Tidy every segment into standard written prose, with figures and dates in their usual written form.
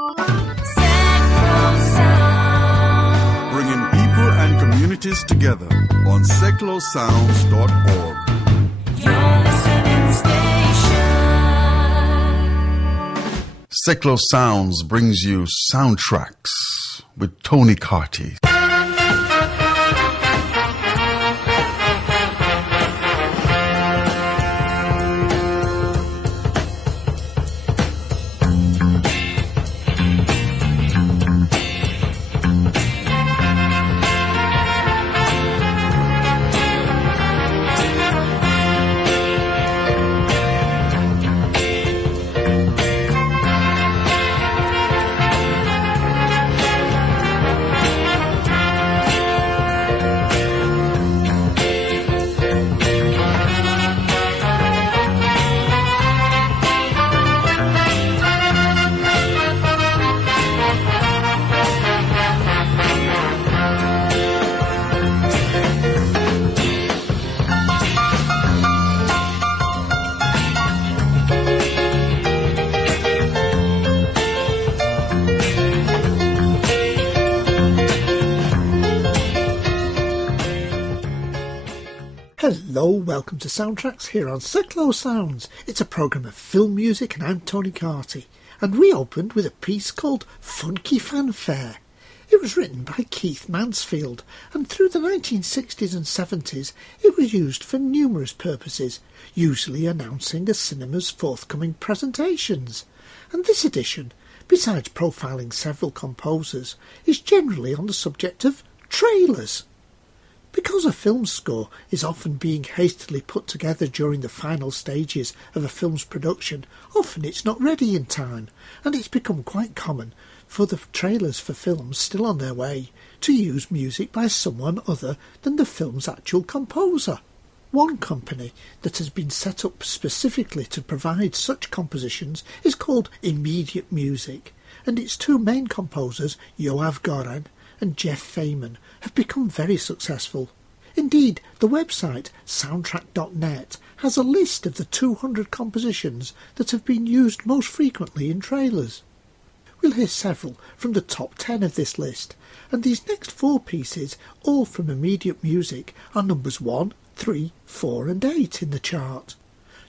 Bringing people and communities together on seclosounds.org. Your listening station. Seclo Sounds brings you Soundtracks with Tony Carty. Hello, welcome to Soundtracks here on Seclo Sounds. It's a programme of film music and I'm Tony Carty. And we opened with a piece called Funky Fanfare. It was written by Keith Mansfield, and through the 1960s and 70s it was used for numerous purposes, usually announcing a cinema's forthcoming presentations. And this edition, besides profiling several composers, is generally on the subject of trailers. Because a film score is often being hastily put together during the final stages of a film's production, often it's not ready in time, and it's become quite common for the trailers for films still on their way to use music by someone other than the film's actual composer. One company that has been set up specifically to provide such compositions is called Immediate Music, and its two main composers, Yoav Goran and Jeff Feynman, have become very successful. Indeed, the website soundtrack.net has a list of the 200 compositions that have been used most frequently in trailers. We'll hear several from the top 10 of this list, and these next four pieces, all from Immediate Music, are numbers 1, 3, 4 and 8 in the chart.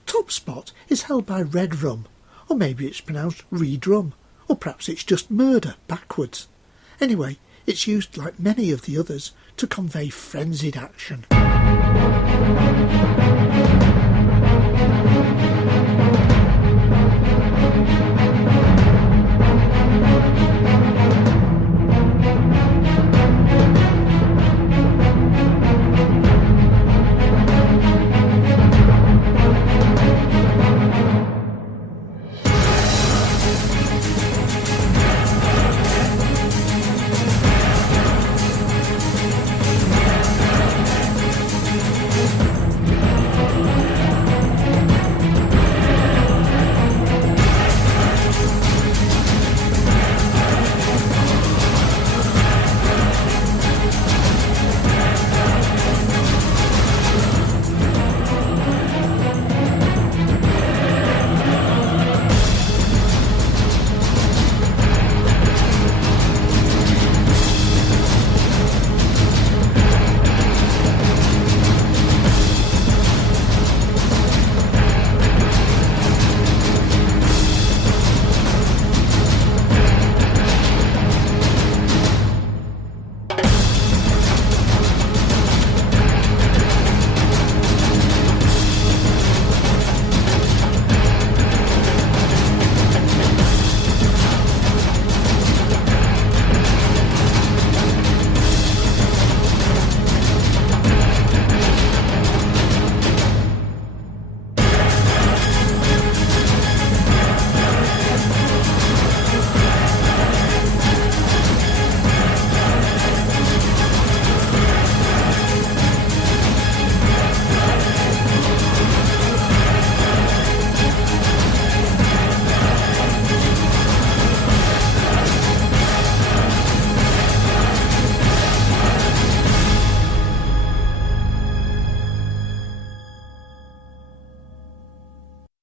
Top spot is held by Red Rum, or maybe it's pronounced Redrum, or perhaps it's just murder backwards. Anyway, it's used, like many of the others, to convey frenzied action.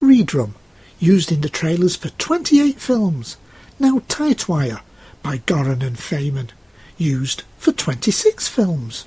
Redrum, used in the trailers for 28 films. Now Tightwire by Goran and Feynman, used for 26 films.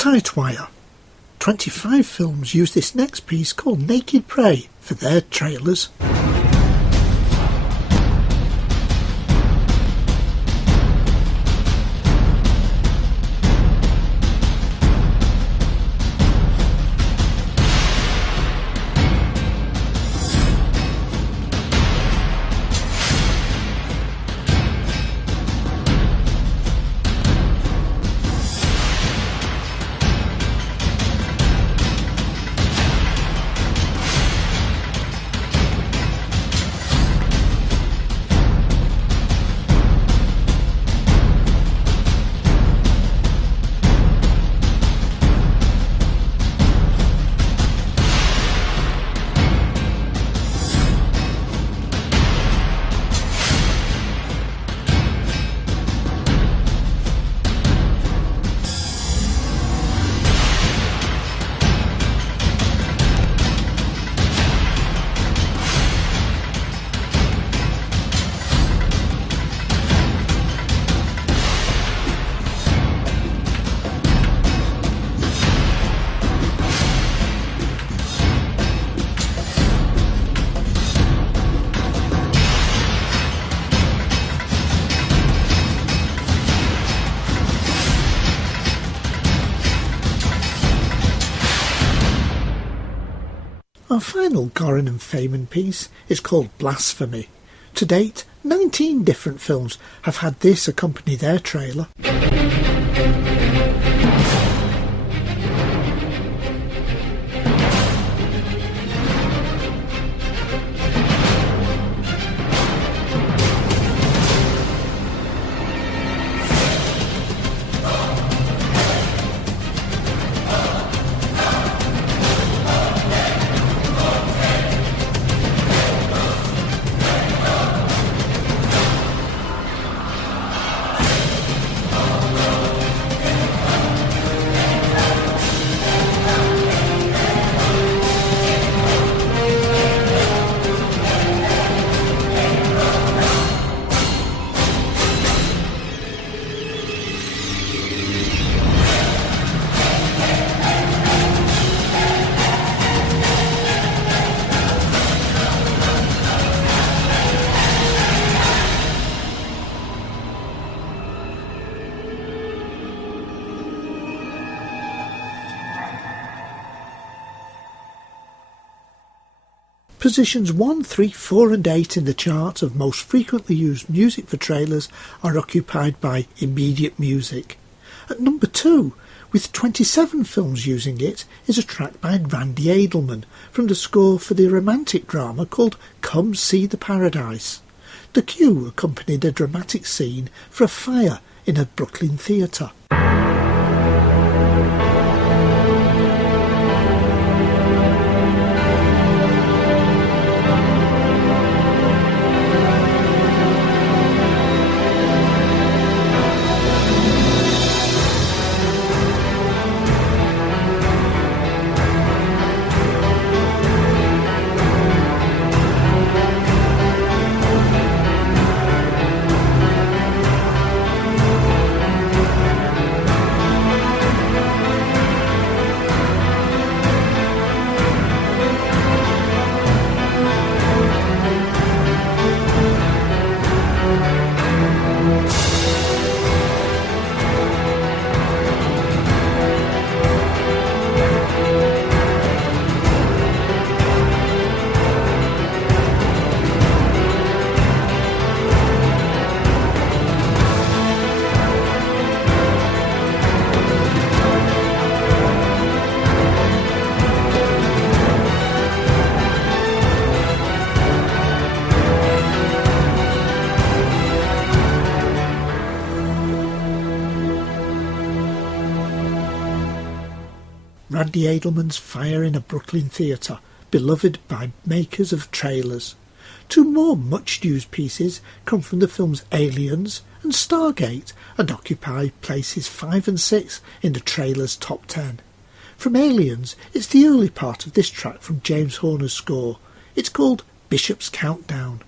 Tightwire. 25 films use this next piece called Naked Prey for their trailers. Our final Goran and Feynman piece is called Blasphemy. To date, 19 different films have had this accompany their trailer. Positions 1, 3, 4 and 8 in the chart of most frequently used music for trailers are occupied by immediate music. At number 2, with 27 films using it, is a track by Randy Edelman from the score for the romantic drama called Come See the Paradise. The cue accompanied a dramatic scene for a fire in a Brooklyn theatre. Randy Edelman's Fire in a Brooklyn Theatre, beloved by makers of trailers. Two more much-used pieces come from the films Aliens and Stargate and occupy places 5 and 6 in the trailer's top 10. From Aliens, it's the early part of this track from James Horner's score. It's called Bishop's Countdown.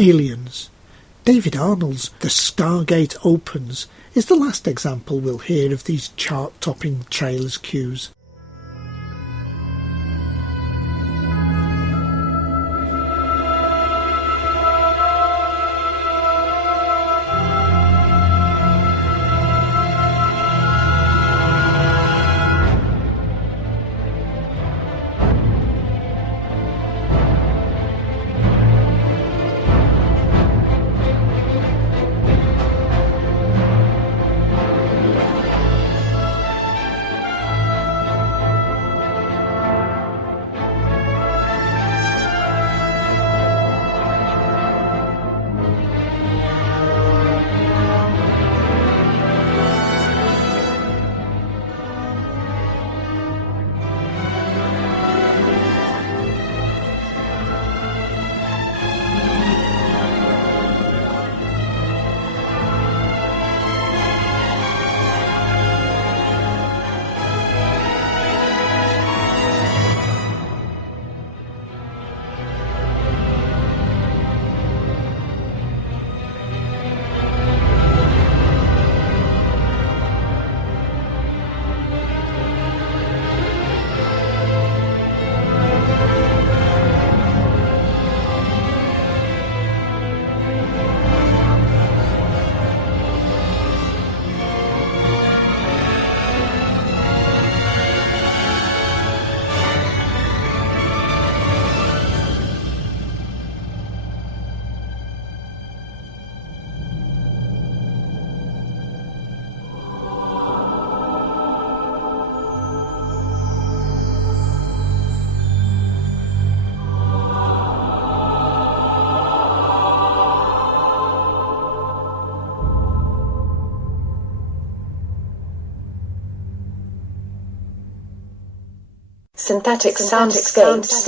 Aliens. David Arnold's The Stargate Opens is the last example we'll hear of these chart-topping trailers cues. Synthetic soundscapes.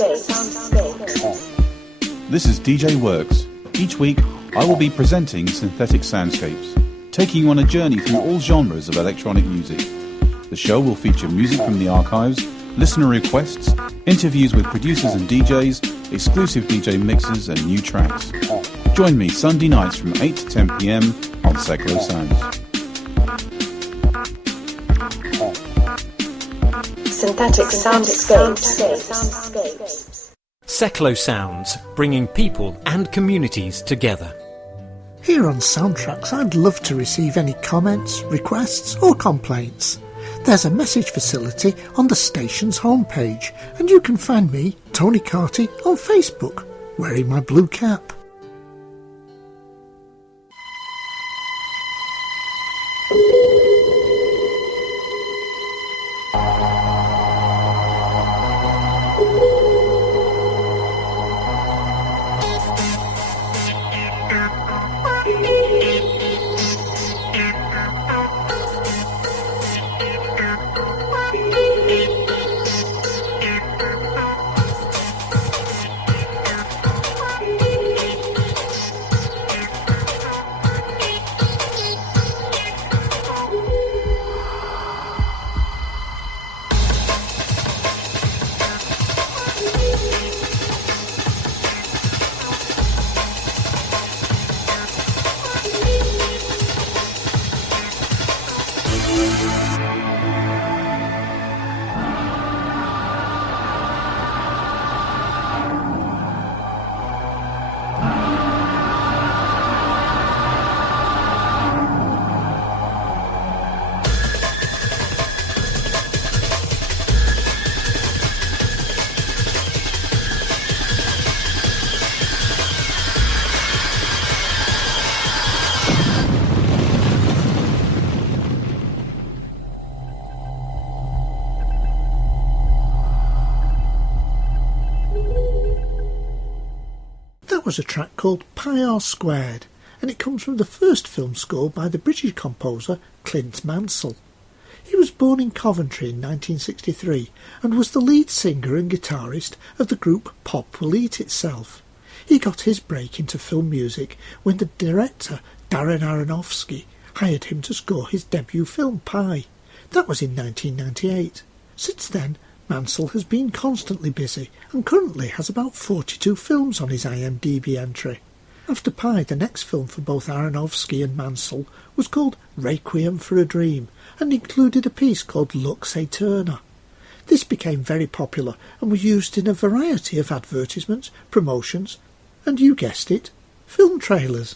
This is DJ Works. Each week, I will be presenting Synthetic Soundscapes, taking you on a journey through all genres of electronic music. The show will feature music from the archives, listener requests, interviews with producers and DJs, exclusive DJ mixes and new tracks. Join me Sunday nights from 8 to 10 p.m. on Seclo Sounds. Synthetic soundscapes. Seclo Sounds, bringing people and communities together. Here on Soundtracks, I'd love to receive any comments, requests or complaints. There's a message facility on the station's homepage, and you can find me, Tony Carty, on Facebook, wearing my blue cap. That was a track called Pi R Squared, and it comes from the first film score by the British composer Clint Mansell. He was born in Coventry in 1963 and was the lead singer and guitarist of the group Pop Will Eat itself. He got his break into film music when the director Darren Aronofsky hired him to score his debut film Pi. That was in 1998. Since then, Mansell has been constantly busy and currently has about 42 films on his IMDb entry. After Pi, the next film for both Aronofsky and Mansell was called Requiem for a Dream and included a piece called Lux Aeterna. This became very popular and was used in a variety of advertisements, promotions, and you guessed it, film trailers.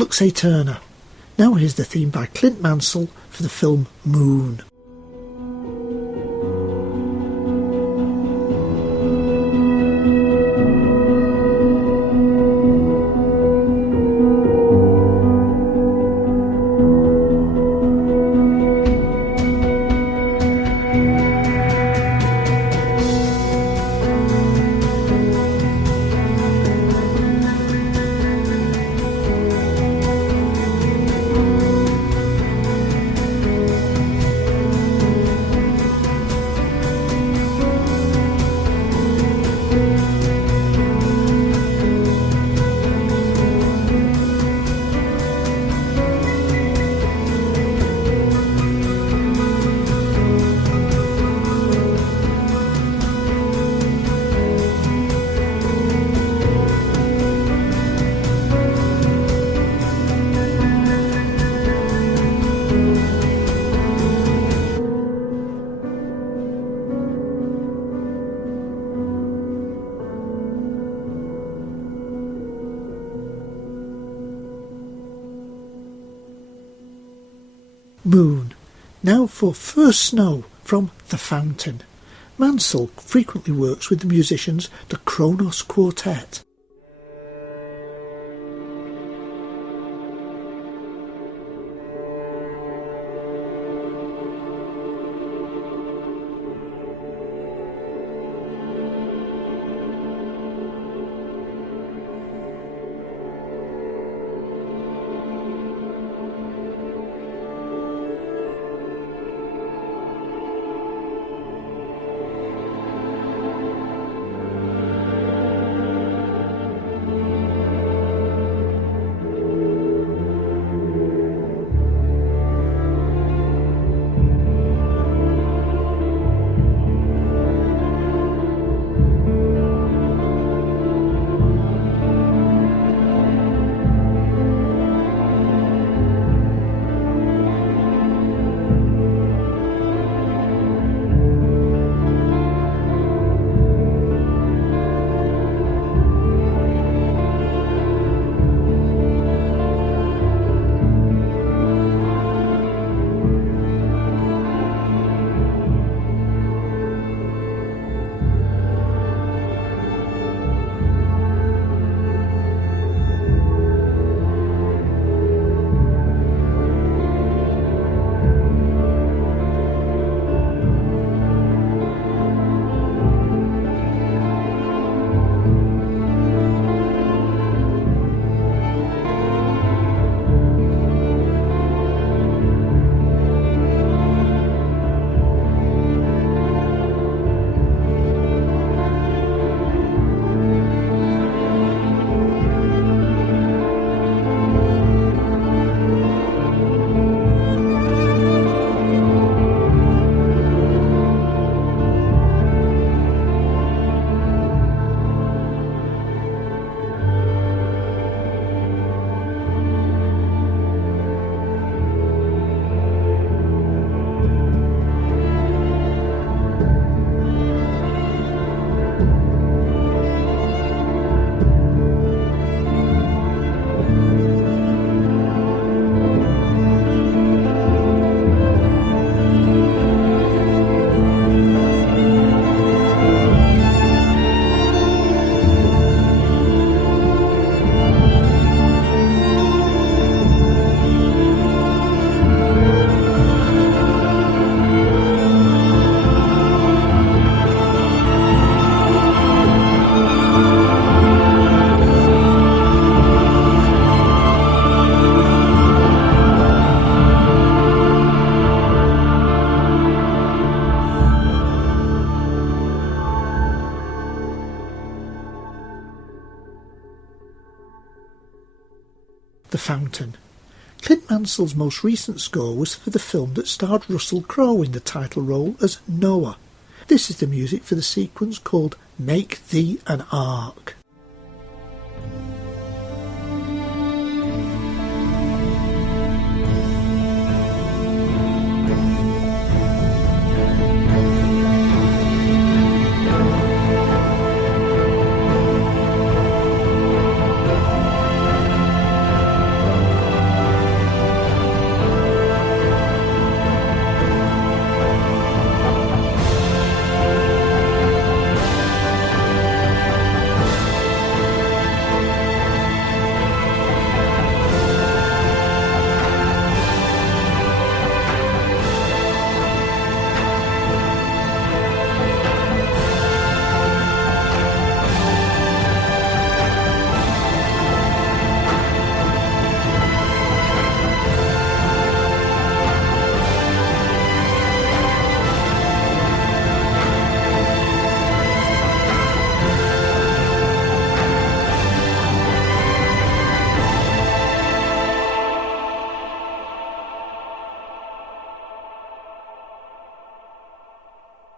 Luxe Turner. Now here's the theme by Clint Mansell for the film Moon. Moon. Now for First Snow from The Fountain. Mansell frequently works with the musicians the Kronos Quartet. The Fountain. Clint Mansell's most recent score was for the film that starred Russell Crowe in the title role as Noah. This is the music for the sequence called Make Thee an Ark.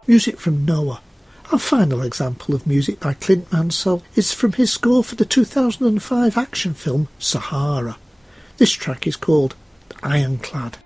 Music from Noah. Our final example of music by Clint Mansell is from his score for the 2005 action film Sahara. This track is called Ironclad.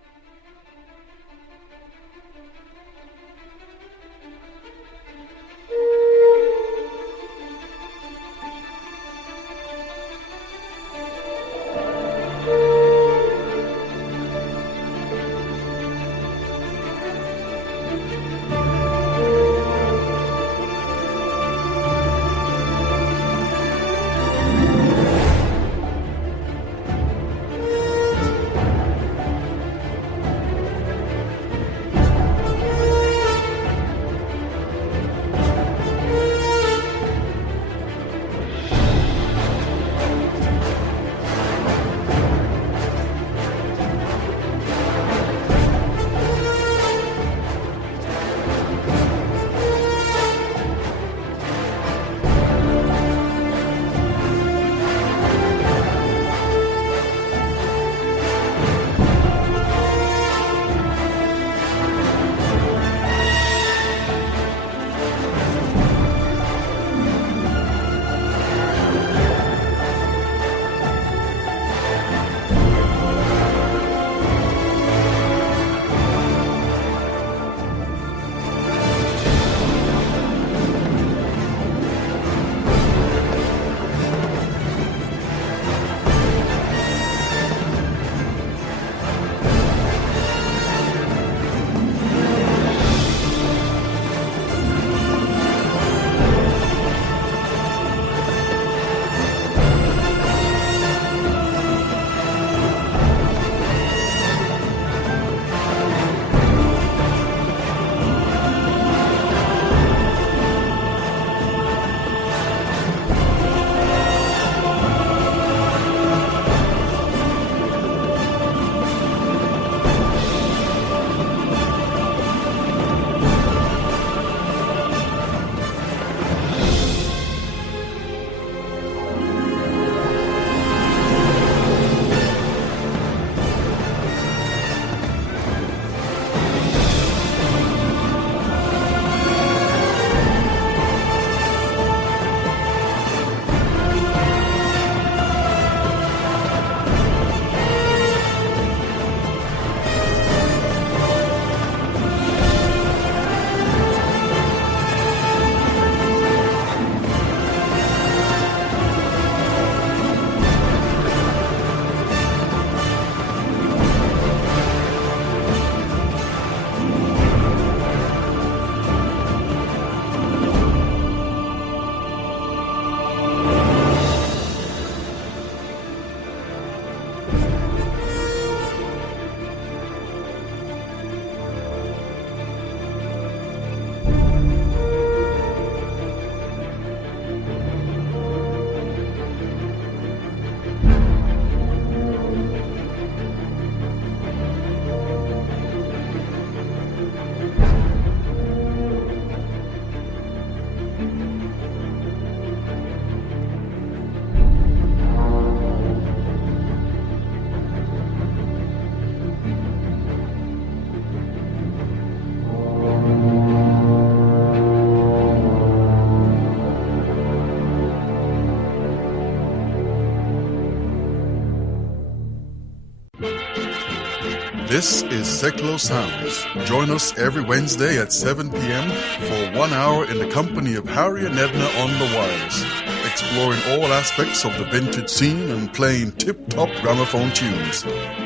This is Seklo Sounds. Join us every Wednesday at 7 p.m. for 1 hour in the company of Harry and Edna on the wireless, exploring all aspects of the vintage scene and playing tip-top gramophone tunes.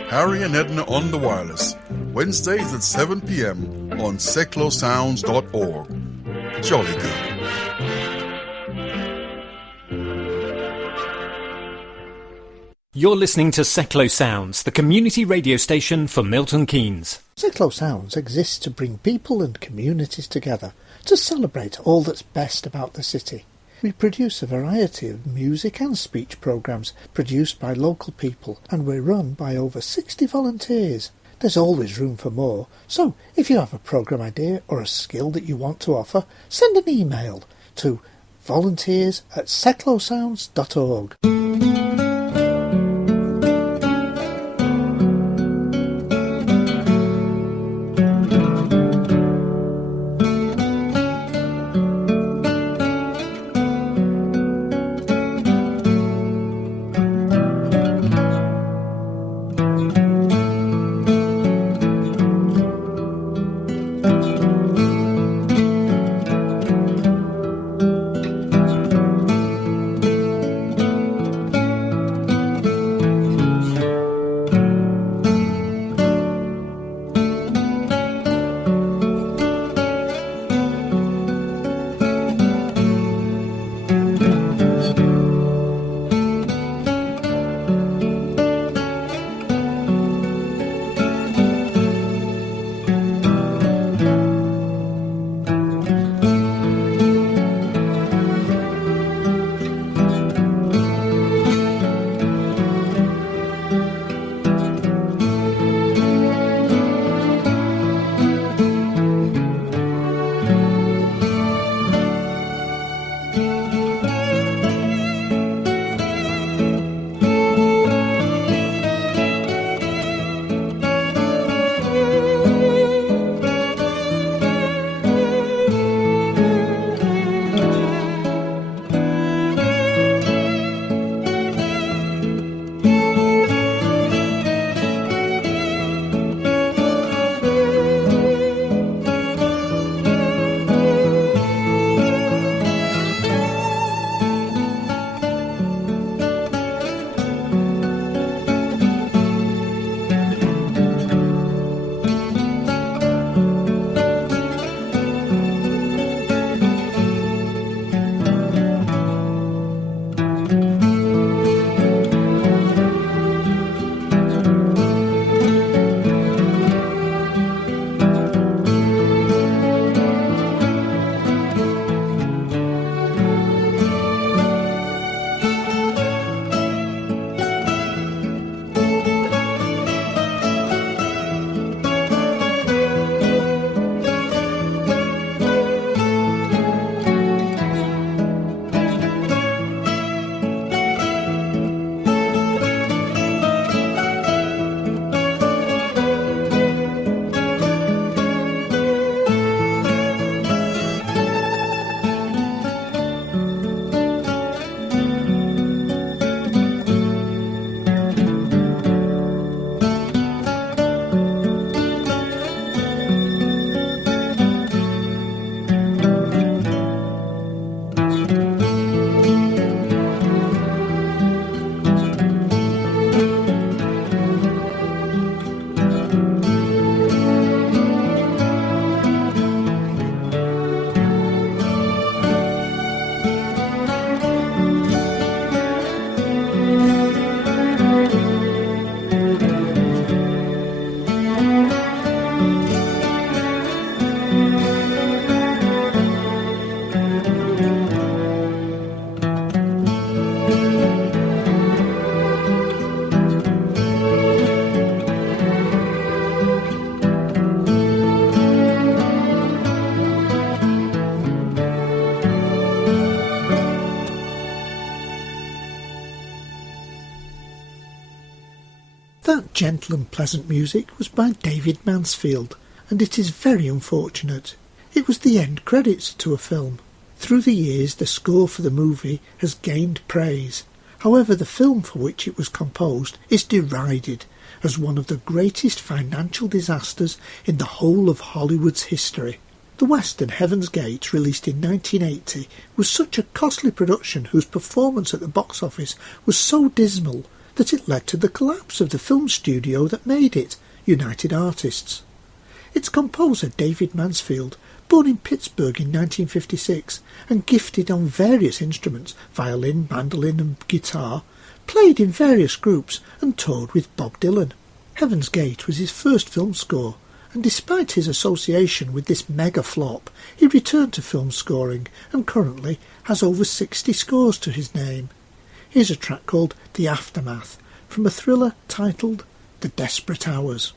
Harry and Edna on the wireless, Wednesdays at 7 p.m. on seklosounds.org. Jolly good. You're listening to Seklo Sounds, the community radio station for Milton Keynes. Seklo Sounds exists to bring people and communities together to celebrate all that's best about the city. We produce a variety of music and speech programmes produced by local people, and we're run by over 60 volunteers. There's always room for more, so if you have a programme idea or a skill that you want to offer, send an email to volunteers@seklosounds.org. gentle and pleasant music was by David Mansfield, and it is very unfortunate. It was the end credits to a film. Through the years, the score for the movie has gained praise. However, the film for which it was composed is derided as one of the greatest financial disasters in the whole of Hollywood's history. The western Heaven's Gate, released in 1980, was such a costly production whose performance at the box office was so dismal that it led to the collapse of the film studio that made it, United Artists. Its composer, David Mansfield, born in Pittsburgh in 1956 and gifted on various instruments, violin, mandolin and guitar, played in various groups and toured with Bob Dylan. Heaven's Gate was his first film score, and despite his association with this mega flop, he returned to film scoring and currently has over 60 scores to his name. Here's a track called The Aftermath from a thriller titled The Desperate Hours.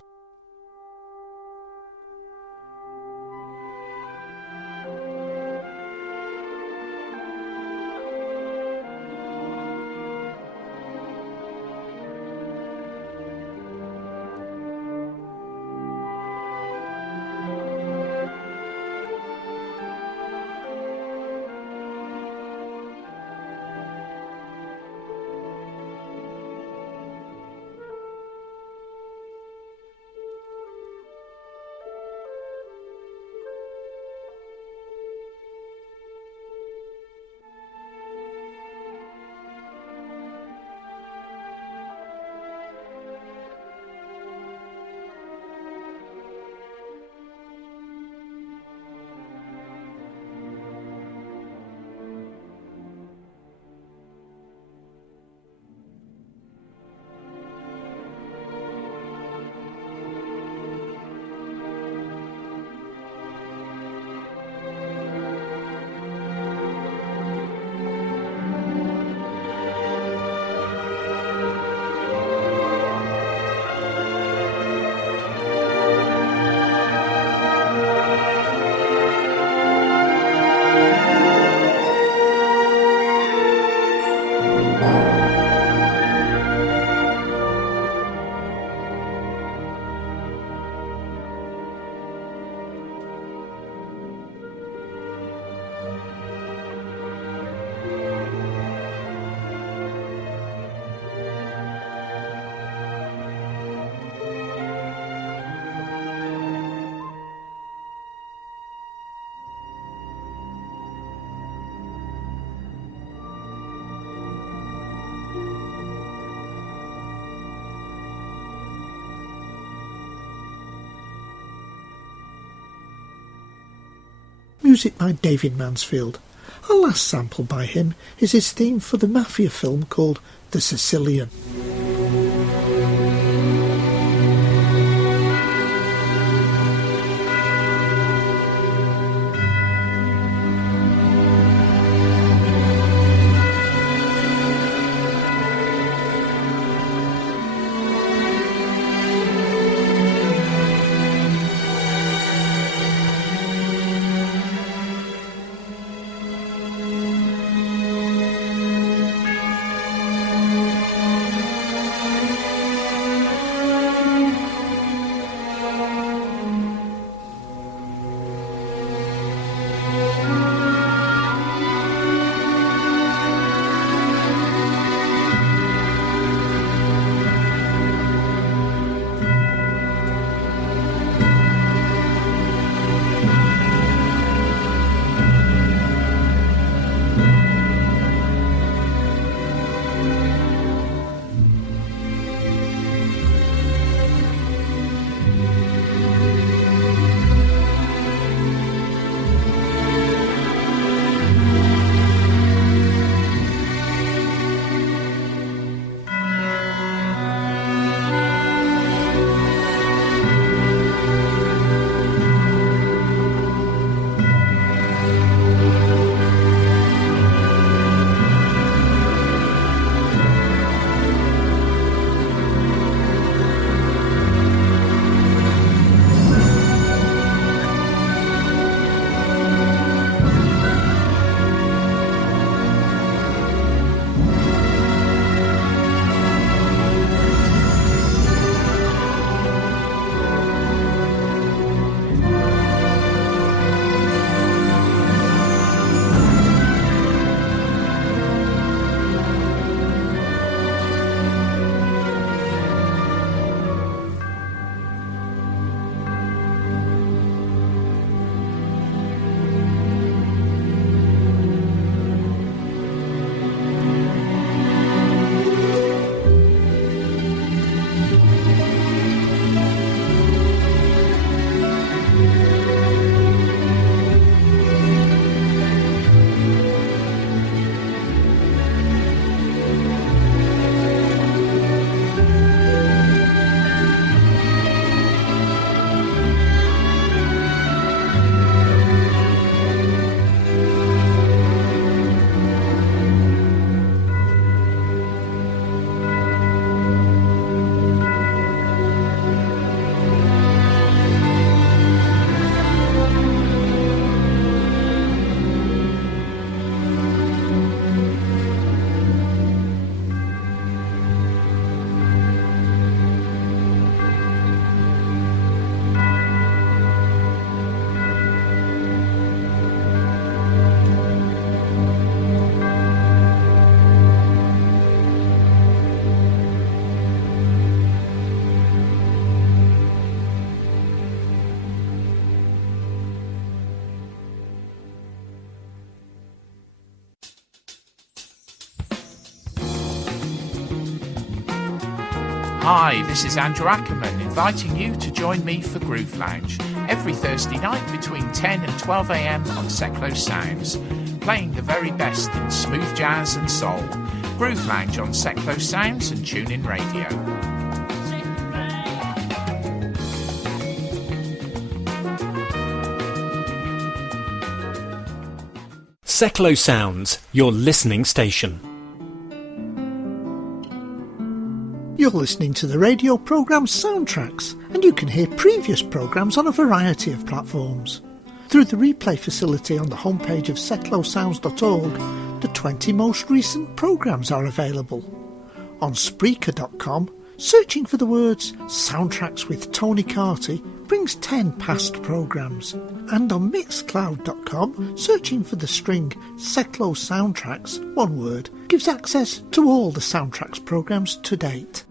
Music by David Mansfield. Our last sample by him is his theme for the Mafia film called The Sicilian. Hi, this is Andrew Ackerman inviting you to join me for Groove Lounge every Thursday night between 10 and 12 a.m. on Seclo Sounds, playing the very best in smooth jazz and soul. Groove Lounge on Seclo Sounds and TuneIn Radio. Seclo Sounds, your listening station. You're listening to the radio programme Soundtracks, and you can hear previous programmes on a variety of platforms. Through the replay facility on the homepage of seclosounds.org, the 20 most recent programmes are available. On Spreaker.com, searching for the words Soundtracks with Tony Carty brings 10 past programmes. And on Mixcloud.com, searching for the string Seclo Soundtracks, one word, gives access to all the Soundtracks programmes to date.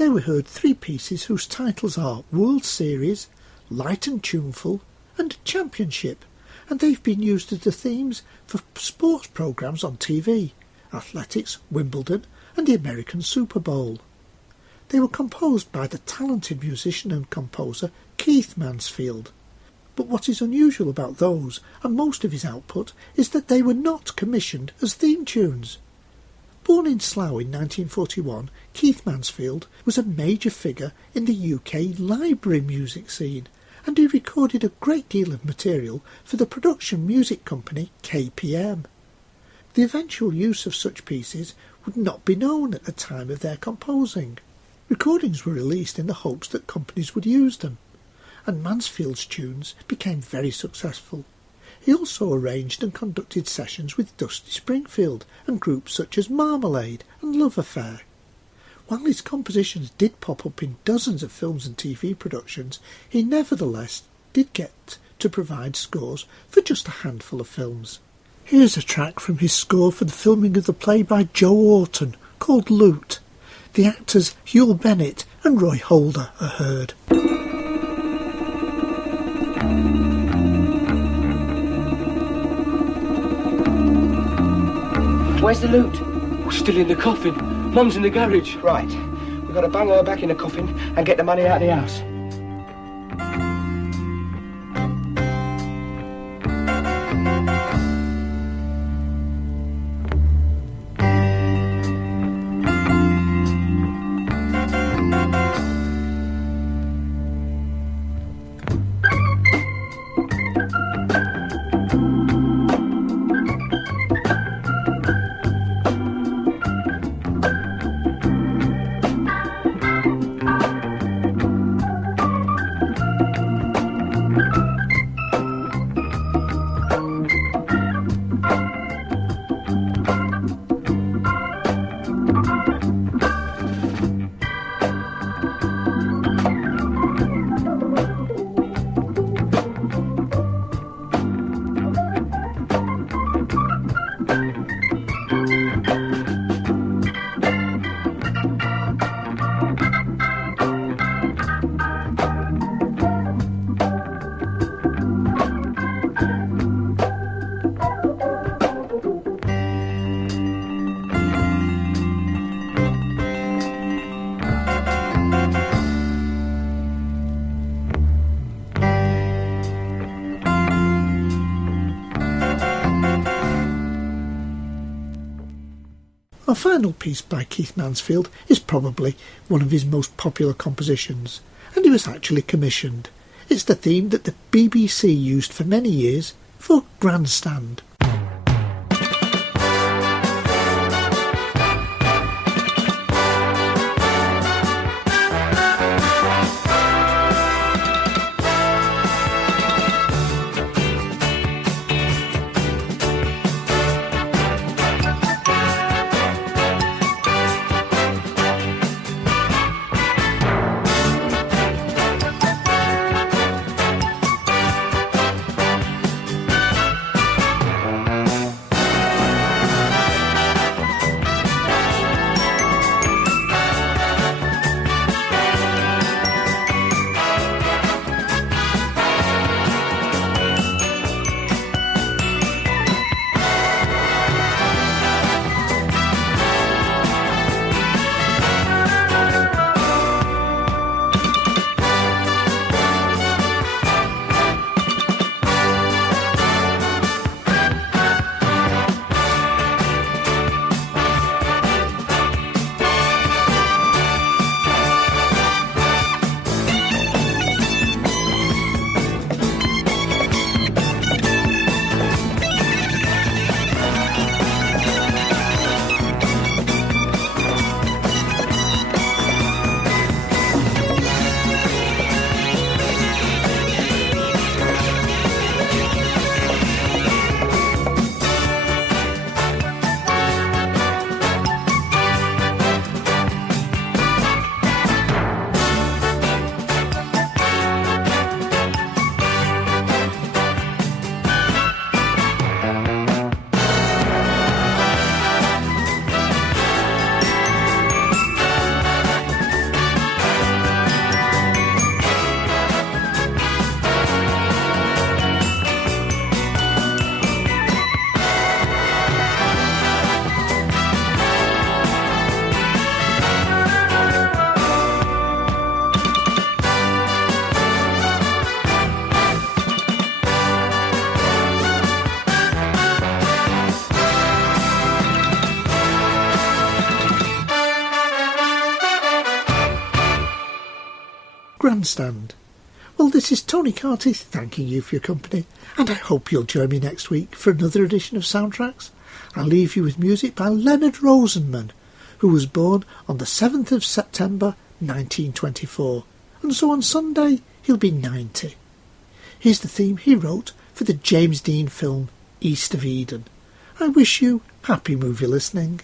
There we heard three pieces whose titles are World Series, Light and Tuneful and Championship, and they've been used as the themes for sports programmes on TV, athletics, Wimbledon and the American Super Bowl. They were composed by the talented musician and composer Keith Mansfield. But what is unusual about those and most of his output is that they were not commissioned as theme tunes. Born in Slough in 1941, Keith Mansfield was a major figure in the UK library music scene, and he recorded a great deal of material for the production music company KPM. The eventual use of such pieces would not be known at the time of their composing. Recordings were released in the hopes that companies would use them, and Mansfield's tunes became very successful. He also arranged and conducted sessions with Dusty Springfield and groups such as Marmalade and Love Affair. While his compositions did pop up in dozens of films and TV productions, he nevertheless did get to provide scores for just a handful of films. Here's a track from his score for the filming of the play by Joe Orton called Loot. The actors Hugh Bennett and Roy Holder are heard. Where's the loot? Still in the coffin. Mum's in the garage. Right. We've got to bung her back in the coffin and get the money out of the house. Our final piece by Keith Mansfield is probably one of his most popular compositions, and it was actually commissioned. It's the theme that the BBC used for many years for Grandstand. Grandstand. Well, this is Tony Carty thanking you for your company, and I hope you'll join me next week for another edition of Soundtracks. I'll leave you with music by Leonard Rosenman, who was born on the 7th of September 1924, and so on Sunday he'll be 90. Here's the theme he wrote for the James Dean film East of Eden. I wish you happy movie listening.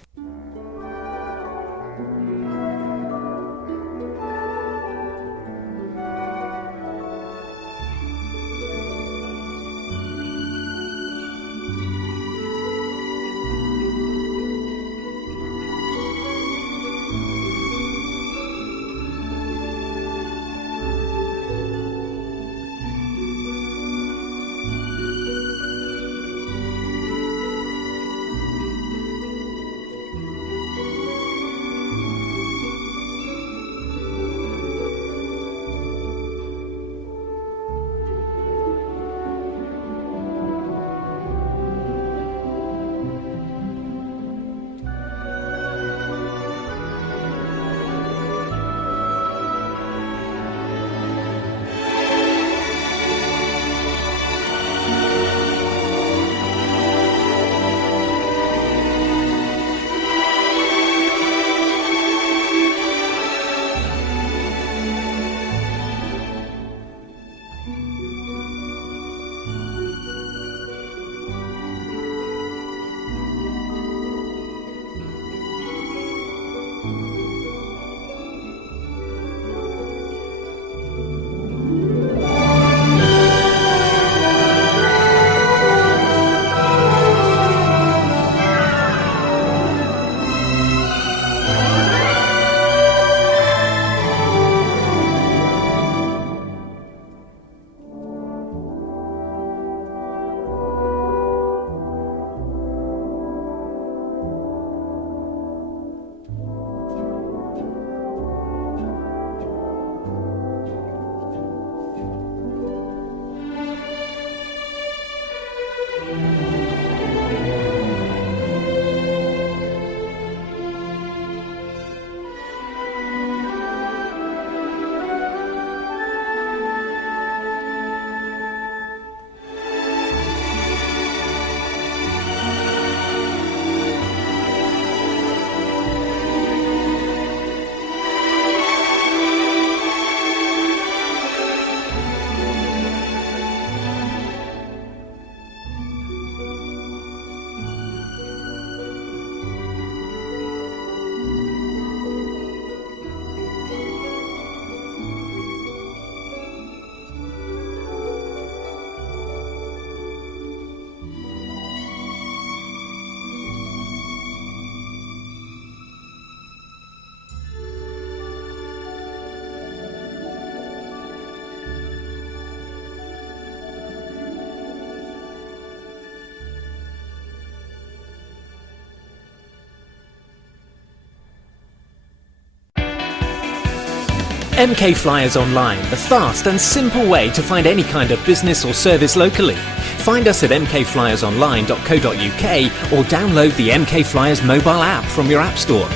MK Flyers Online, the fast and simple way to find any kind of business or service locally. Find us at mkflyersonline.co.uk or download the MK Flyers mobile app from your app store.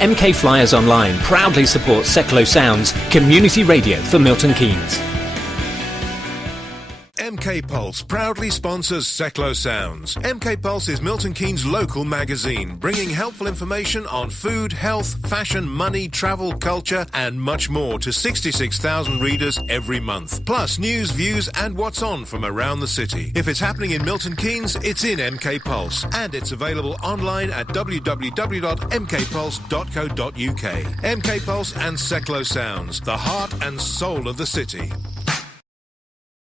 MK Flyers Online proudly supports Seclo Sounds, community radio for Milton Keynes. MK Pulse proudly sponsors Seclo Sounds. MK Pulse is Milton Keynes' local magazine, bringing helpful information on food, health, fashion, money, travel, culture, and much more to 66,000 readers every month. Plus news, views, and what's on from around the city. If it's happening in Milton Keynes, it's in MK Pulse, and it's available online at www.mkpulse.co.uk. MK Pulse and Seclo Sounds, the heart and soul of the city.